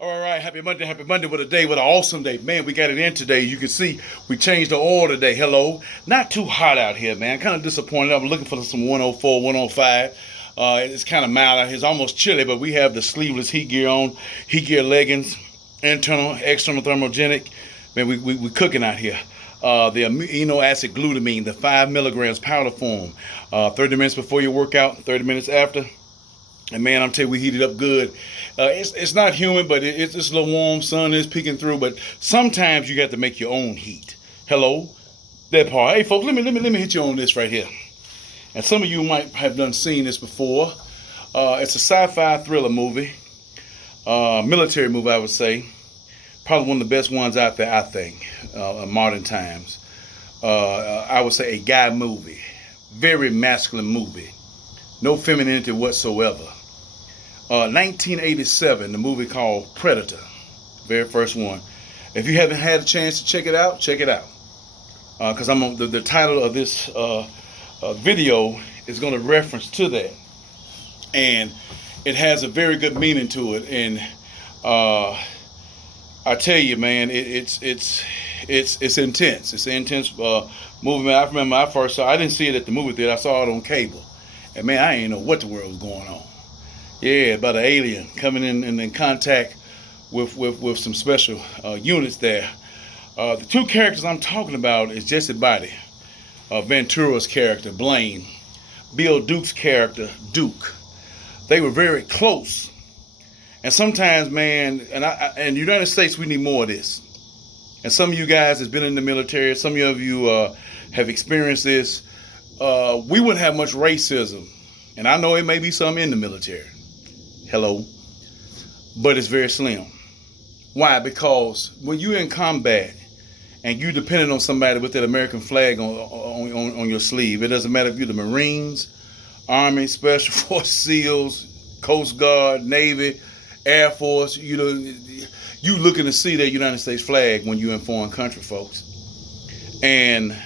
All right, happy Monday, happy Monday. What a day, what an awesome day. Man, we got it in today. You can see we changed the oil today. Hello. Not too hot out here, man. Kind of disappointed. I'm looking for some 104, 105. It's kind of mild out here. It's almost chilly, but we have the sleeveless heat gear on, heat gear leggings, internal, external thermogenic. Man, we cooking out here. The amino acid glutamine, the 5 milligrams powder form. 30 minutes before your workout, 30 minutes after. And man, I'm telling you, we heated up good. It's not humid, but it's a little warm. Sun is peeking through, but sometimes you got to make your own heat. Hello, that part. Hey, folks, let me hit you on this right here. And some of you might have seen this before. It's a sci-fi thriller movie, military movie, I would say. Probably one of the best ones out there, I think, in modern times. I would say a guy movie, very masculine movie, no femininity whatsoever. 1987, the movie called Predator, very first one. If you haven't had a chance to check it out, check it out. Because I'm on the title of this video is going to reference to that, and it has a very good meaning to it. And I tell you, man, it's intense. It's an intense movie. Man, I remember I first saw. I didn't see it at the movie theater. I saw it on cable, and man, I didn't know what the world was going on. Yeah, about an alien coming in contact with some special units there. The two characters I'm talking about is Jesse Body, Ventura's character, Blaine, Bill Duke's character, Duke. They were very close. And sometimes, man, in the United States, we need more of this. And some of you guys has been in the military, some of you have experienced this. We wouldn't have much racism. And I know it may be some in the military. Hello. But it's very slim. Why? Because when you're in combat and you depending on somebody with that American flag on your sleeve, it doesn't matter if you're the Marines, Army, Special Forces, SEALs, Coast Guard, Navy, Air Force, you looking to see that United States flag when you're in foreign country, folks. And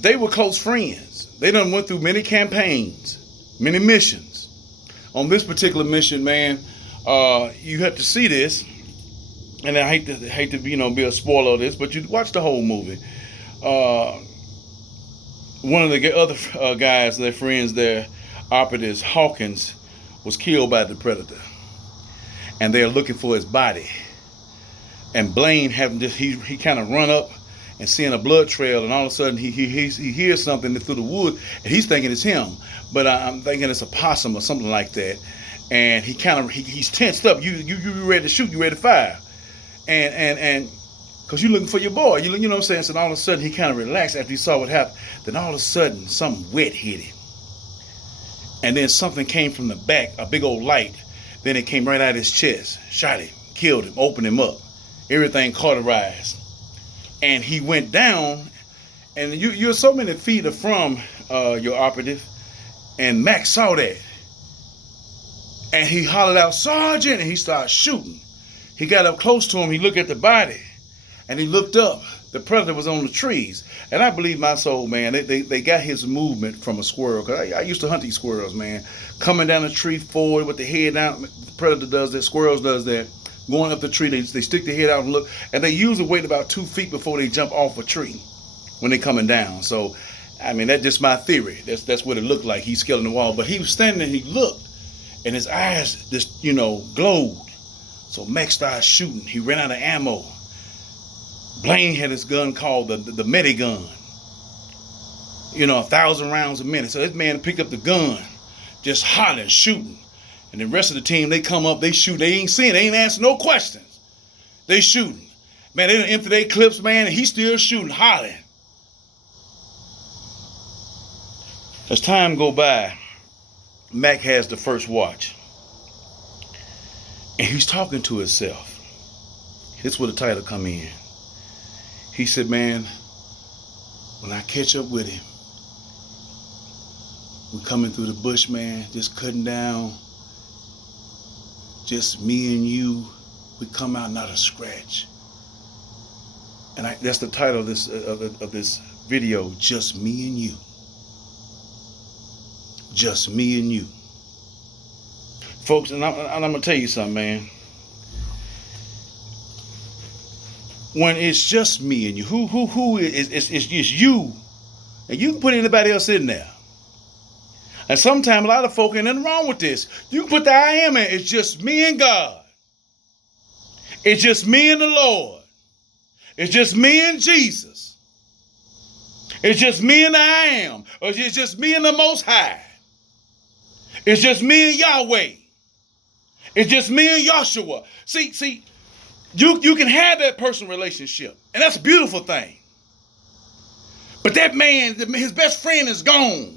they were close friends. They done went through many campaigns, many missions. On this particular mission, man, you have to see this, and I hate to be a spoiler of this, but you watch the whole movie. One of the other guys, their friends, their operatives, Hawkins, was killed by the Predator, and they're looking for his body. And Blaine having this, he kind of run up and seeing a blood trail, and all of a sudden he hears something through the wood, and he's thinking it's him, but I'm thinking it's a possum or something like that. And he's tensed up. You ready to shoot? You ready to fire? And because you're looking for your boy, you know what I'm saying. So all of a sudden he kind of relaxed after he saw what happened. Then all of a sudden something wet hit him, and then something came from the back, a big old light. Then it came right out of his chest, shot him, killed him, opened him up. Everything cauterized. And he went down, and you're so many feet from your operative, and Max saw that. And he hollered out, "Sergeant," and he started shooting. He got up close to him, he looked at the body, and he looked up. The Predator was on the trees. And I believe my soul, man, they got his movement from a squirrel. Because I used to hunt these squirrels, man. Coming down the tree forward with the head down. The Predator does that, squirrels does that. Going up the tree, they stick their head out and look, and they usually wait about 2 feet before they jump off a tree when they're coming down. So, I mean, that's just my theory. That's what it looked like. He's scaling the wall, but he was standing and he looked, and his eyes just glowed. So Max started shooting. He ran out of ammo. Blaine had his gun called the Medi gun. 1,000 rounds a minute. So this man picked up the gun, just hollering, shooting. And the rest of the team, they come up, they shoot. They ain't seeing, they ain't answering no questions. They shooting. Man, they done empty their clips, man, and he's still shooting, hollering. As time go by, Mac has the first watch. And he's talking to himself. Here's where the title come in. He said, man, when I catch up with him, we're coming through the bush, man, just cutting down. Just me and you, we come out not a scratch. And that's the title of this video, Just Me and You. Just me and you. Folks, and I'm going to tell you something, man. when it's just me and you. Who is it's you, and you can put anybody else in there. And sometimes a lot of folk ain't nothing wrong with this. You can put the I am in. It's just me and God. It's just me and the Lord. It's just me and Jesus. It's just me and the I am. Or it's just me and the Most High. It's just me and Yahweh. It's just me and Joshua. See, you can have that personal relationship. And that's a beautiful thing. But that man, his best friend is gone.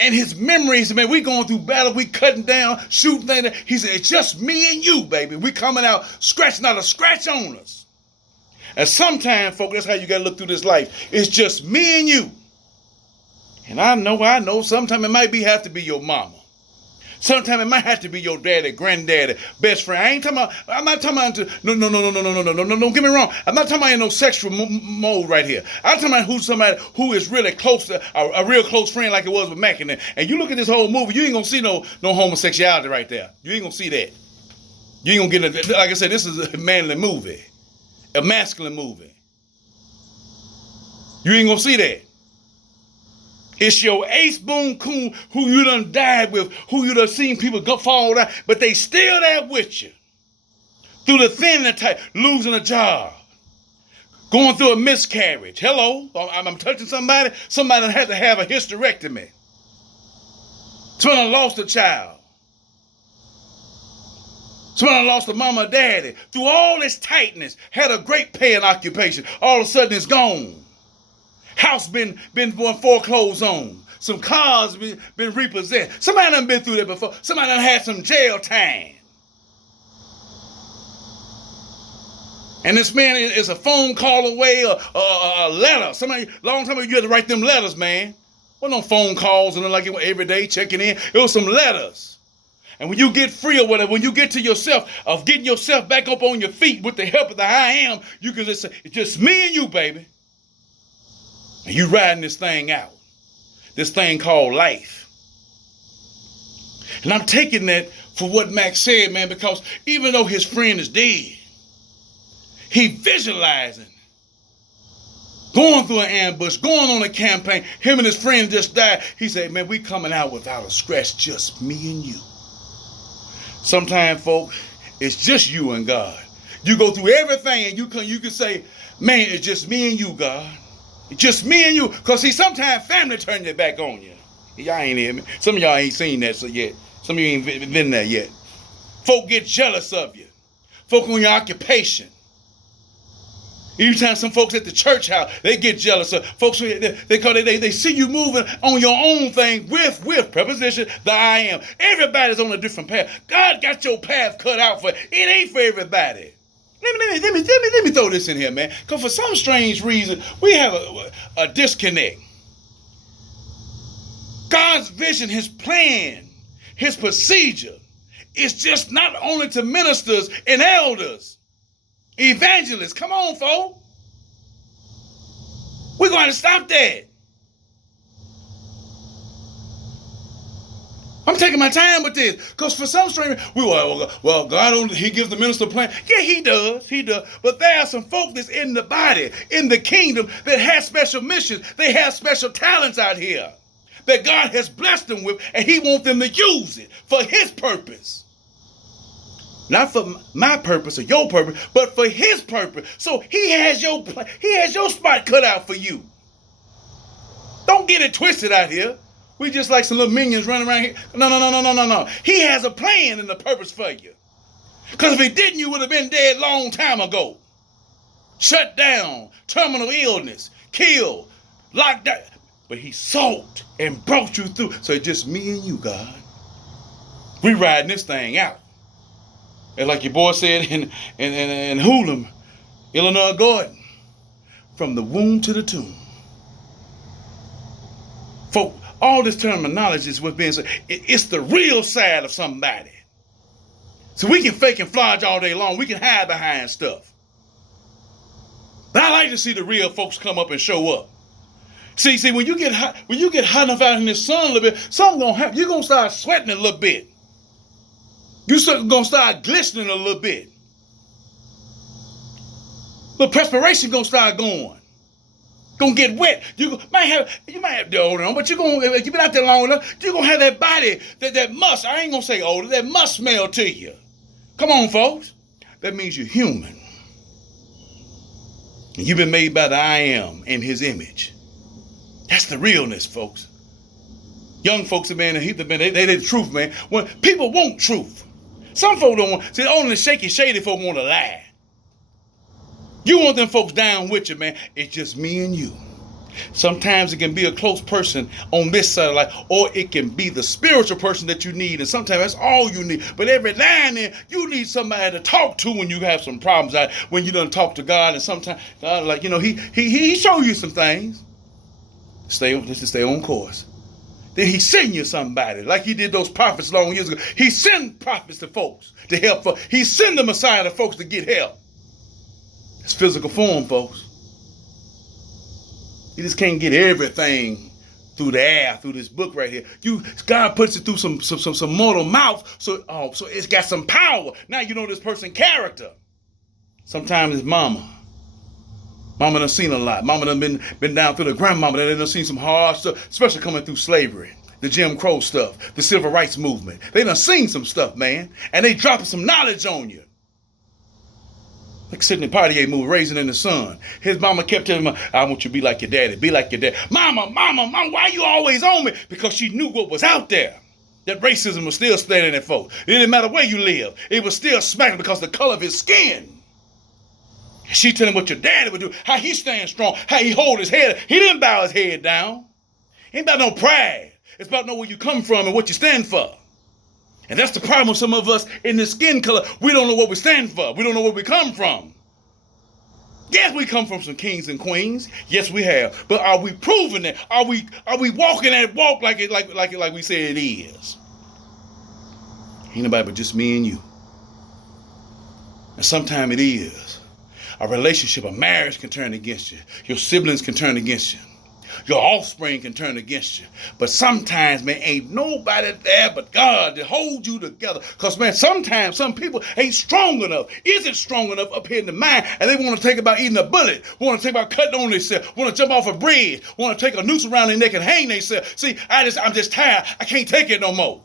And his memories, man, we going through battle, we cutting down, shooting things. He said, it's just me and you, baby. We coming out scratching out a scratch on us. And sometimes, folks, that's how you got to look through this life. It's just me and you. And I know, sometimes it might have to be your mama. Sometimes it might have to be your daddy, granddaddy, best friend. I'm not talking about, no, don't get me wrong. I'm not talking about in no sexual mode right here. I'm talking about somebody who is really close to, a real close friend like it was with Mac and them. And you look at this whole movie, you ain't gonna see no homosexuality right there. You ain't gonna see that. You ain't gonna get, like I said, this is a manly movie, a masculine movie. You ain't gonna see that. It's your ace boon coon who you done died with, who you done seen people fall down, but they still there with you. Through the thin and tight, losing a job, going through a miscarriage. Hello, I'm touching somebody. Somebody had to have a hysterectomy. Someone lost a child. Someone lost a mama or daddy. Through all this tightness, had a great paying occupation. All of a sudden it's gone. House been foreclosed on. Some cars been repossessed. Somebody done been through that before. Somebody done had some jail time. And this man is a phone call away, a letter. Somebody, long time ago, you had to write them letters, man. Wasn't no phone calls and like it was every day checking in. It was some letters. And when you get free or whatever, when you get to yourself, of getting yourself back up on your feet with the help of the I am, you can just say, it's just me and you, baby. And you riding this thing out. This thing called life. And I'm taking that for what Max said, man, because even though his friend is dead, he visualizing going through an ambush, going on a campaign. Him and his friend just died. He said, man, we coming out without a scratch, just me and you. Sometimes, folk, it's just you and God. You go through everything and you can say, man, it's just me and you, God. Just me and you. Because, see, sometimes family turn their back on you. Y'all ain't hear me. Some of y'all ain't seen that yet. Some of you ain't been there yet. Folk get jealous of you. Folk on your occupation. Every time some folks at the church house, they get jealous of folks. They see you moving on your own thing with preposition, the I am. Everybody's on a different path. God got your path cut out for it. It ain't for everybody. Let me throw this in here, man. Because for some strange reason, we have a disconnect. God's vision, his plan, his procedure is just not only to ministers and elders, evangelists. Come on, folks. We're going to stop that. I'm taking my time with this because for some strange, God, he gives the minister a plan. Yeah, he does. But there are some folk that's in the body, in the kingdom, that has special missions. They have special talents out here that God has blessed them with, and he wants them to use it for his purpose. Not for my purpose or your purpose, but for his purpose. So he has your spot cut out for you. Don't get it twisted out here. We just like some little minions running around here. No. He has a plan and a purpose for you. Because if he didn't, you would have been dead long time ago. Shut down, terminal illness, killed, locked down. But he sought and brought you through. So it's just me and you, God. We riding this thing out. And like your boy said in Hoolum, Illinois Gordon, from the womb to the tomb. Folk, all this terminology is what's being said. It's the real side of somebody. So we can fake and flodge all day long. We can hide behind stuff. But I like to see the real folks come up and show up. See, when you get hot enough out in the sun a little bit, something gonna happen. You're gonna start sweating a little bit. You're gonna start glistening a little bit. But perspiration gonna start going. Gonna get wet. You might have deodorant, but if you've been out there long enough, you're gonna have that body, that must. I ain't gonna say odor, that must smell to you. Come on, folks. That means you're human. And you've been made by the I am in his image. That's the realness, folks. Young folks have been, they the truth, man. When people want truth. Some folks don't want, see, only the shaky, shady folk want to lie. You want them folks down with you, man. It's just me and you. Sometimes it can be a close person on this side of life, or it can be the spiritual person that you need, and sometimes that's all you need. But every now and then, you need somebody to talk to when you have some problems out, when you done talk to God, and sometimes God, like, he show you some things. Stay on course. Then he send you somebody, like he did those prophets long years ago. He send prophets to folks to help. He send the Messiah to folks to get help. It's physical form, folks. You just can't get everything through the air, through this book right here. God puts it through some mortal mouth, so it's got some power. Now you know this person's character. Sometimes it's mama. Mama done seen a lot. Mama done been down through the grandmama. They done seen some hard stuff, especially coming through slavery, the Jim Crow stuff, the civil rights movement. They done seen some stuff, man, and they dropping some knowledge on you. Like Sidney Poitier movie, Raising in the Sun. His mama kept telling him, I want you to be like your daddy. Be like your dad. Mama, why you always on me? Because she knew what was out there. That racism was still standing at folks. It didn't matter where you live. It was still smacking because of the color of his skin. She telling him what your daddy would do, how he stand strong, how he hold his head. He didn't bow his head down. Ain't about no pride. It's about know where you come from and what you stand for. And that's the problem with some of us in this skin color. We don't know what we stand for. We don't know where we come from. Yes, we come from some kings and queens. Yes, we have. But are we proving it? Are we walking that walk like we say it is? Ain't nobody but just me and you. And sometimes it is. A relationship, a marriage can turn against you. Your siblings can turn against you. Your offspring can turn against you. But sometimes, man, ain't nobody there but God to hold you together. Because, man, sometimes some people ain't strong enough, isn't strong enough up here in the mind, and they want to think about eating a bullet, want to think about cutting on themselves, want to jump off a bridge, want to take a noose around their neck and hang themselves. See, I'm just tired. I can't take it no more.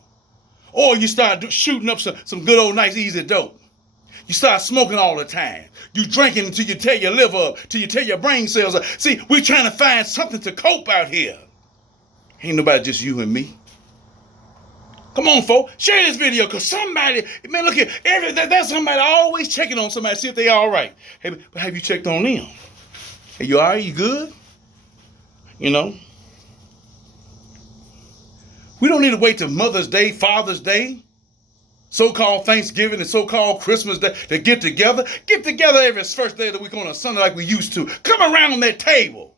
Or you start shooting up some good old nice easy dope. You start smoking all the time. You drinking until you tear your liver up, till you tear your brain cells up. See, we're trying to find something to cope out here. Ain't nobody just you and me. Come on, folks. Share this video, because somebody, man, look here. There's somebody always checking on somebody, see if they all right. Hey, but have you checked on them? Hey, you all right? You good? You know? We don't need to wait till Mother's Day, Father's Day, so-called Thanksgiving and so-called Christmas Day to get together. Get together every first day of the week on a Sunday like we used to. Come around that table.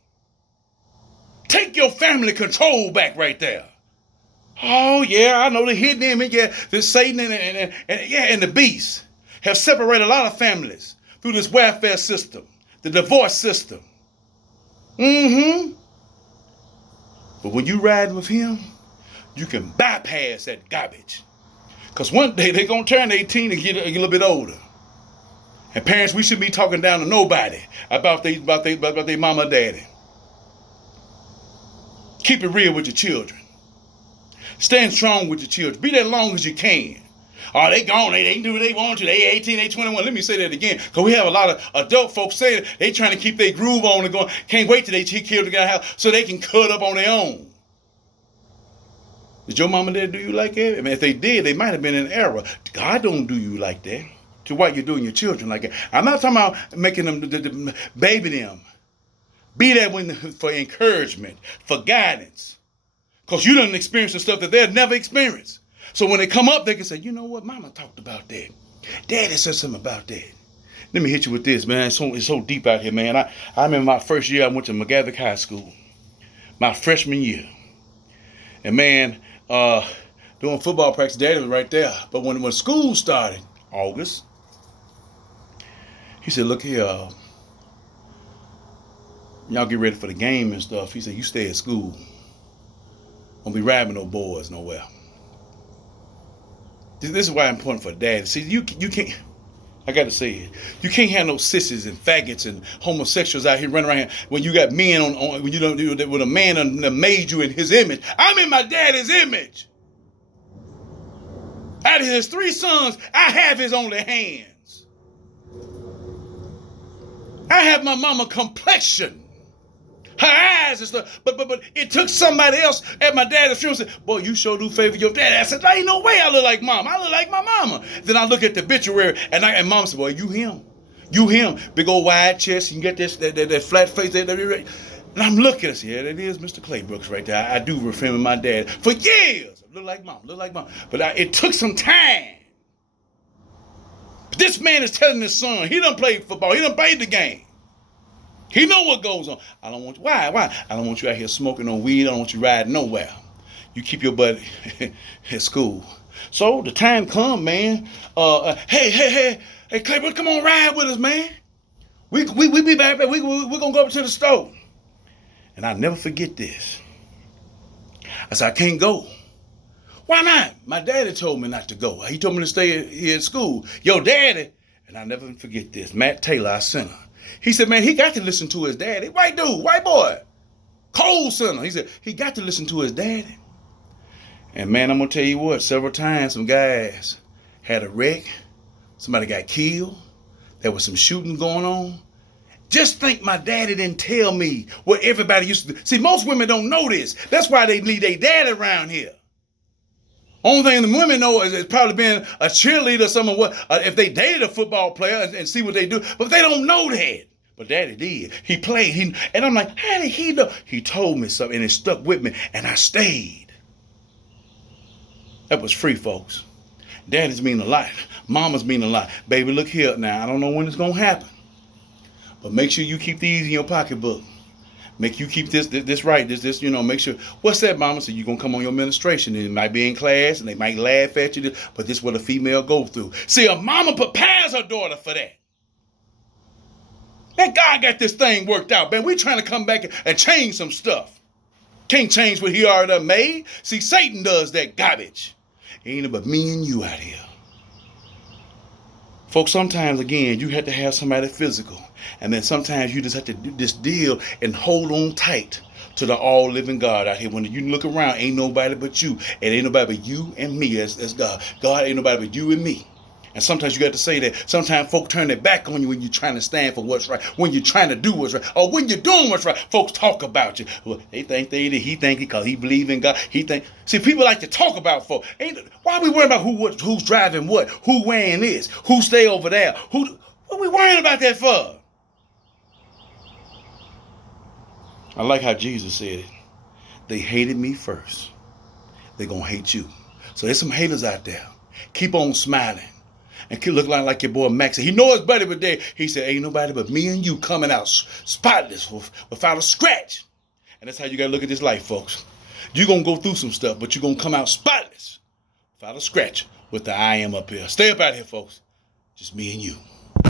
Take your family control back right there. Oh, yeah, I know the hidden image. Yeah, the Satan and the beast have separated a lot of families through this welfare system, the divorce system. But when you ride with him, you can bypass that garbage. Because one day they're going to turn 18 and get a little bit older. And parents, we shouldn't be talking down to nobody about their mama and daddy. Keep it real with your children. Stand strong with your children. Be there as long as you can. Oh, they gone. They can do what they want to. They 18, they 21. Let me say that again. Because we have a lot of adult folks saying they trying to keep their groove on and going, can't wait till they kids get out of the house so they can cut up on their own. Did your mom and dad do you like that? I mean, if they did, they might have been in error. God don't do you like that. To what you're doing your children like that. I'm not talking about making them, baby them. Be there for encouragement, for guidance. Because you done experienced the stuff that they've never experienced. So when they come up, they can say, you know what, mama talked about that. Daddy said something about that. Let me hit you with this, man. It's so deep out here, man. I remember my first year I went to McGavick High School. My freshman year. And man, doing football practice, Daddy was right there. But when school started, August, he said, look here, y'all get ready for the game and stuff. He said, you stay at school. Don't be riding no boys nowhere. This is why it's important for Daddy. See, you can't, I got to say it. You can't have no sissies and faggots and homosexuals out here running around here when you got men on when you don't do that when a man made you in his image. I'm in my daddy's image. Out of his 3 sons, I have his only hands. I have my mama complexion. Her eyes and stuff. But it took somebody else at my daddy's funeral and said, boy, you sure do favor your daddy. I said, there ain't no way I look like mom. I look like my mama. Then I look at the obituary and mom said, boy, you him. You him. Big old wide chest. You can get that flat face. And I'm looking. I said, yeah, that is Mr. Claybrooks right there. I do remember my dad for years. Look like mom. But it took some time. But this man is telling his son, he done played football. He done played the game. He know what goes on. I don't want you. Why? I don't want you out here smoking no weed. I don't want you riding nowhere. You keep your butt at school. So the time come, man. Hey, Claybrooks, come on, ride with us, man. We be back. We gonna go up to the store. And I never forget this. I said, I can't go. Why not? My daddy told me not to go. He told me to stay here at school. Your daddy, and I never forget this. Matt Taylor, our center. He said, man, he got to listen to his daddy. White dude, white boy. Cold center. He said, he got to listen to his daddy. And man, I'm going to tell you what, several times some guys had a wreck. Somebody got killed. There was some shooting going on. Just think my daddy didn't tell me what everybody used to do. See, most women don't know this. That's why they leave their daddy around here. Only thing the women know is probably being a cheerleader or something. If they dated a football player and see what they do, but they don't know that. But daddy did. He played. And I'm like, how did he know? He told me something and it stuck with me and I stayed. That was free, folks. Daddies mean a lot. Mamas mean a lot. Baby, look here now. I don't know when it's going to happen. But make sure you keep these in your pocketbook. Make you keep this right, this, make sure. What's that, mama? So you're going to come on your administration and it might be in class and they might laugh at you, but this is what a female go through. See, a mama prepares her daughter for that. That God got this thing worked out, man. We trying to come back and change some stuff. Can't change what he already made. See, Satan does that garbage. Ain't it but me and you out here. Folks, sometimes, again, you have to have somebody physical. And then sometimes you just have to do this deal and hold on tight to the all-living God out here. When you look around, ain't nobody but you. And ain't nobody but you and me as God. God ain't nobody but you and me. And sometimes you got to say that. Sometimes folk turn their back on you when you're trying to stand for what's right. When you're trying to do what's right. Or when you're doing what's right. Folks talk about you. Well, they think he think because he believe in God. See, people like to talk about folk. Why are we worrying about who's driving what? Who wearing this? Who stay over there? What are we worrying about that for? I like how Jesus said it. They hated me first. They're going to hate you. So there's some haters out there. Keep on smiling. And keep looking like your boy Max. He know his buddy, but he said, ain't nobody but me and you coming out spotless without a scratch. And that's how you got to look at this life, folks. You're going to go through some stuff, but you're going to come out spotless without a scratch with the I am up here. Stay up out here, folks. Just me and you.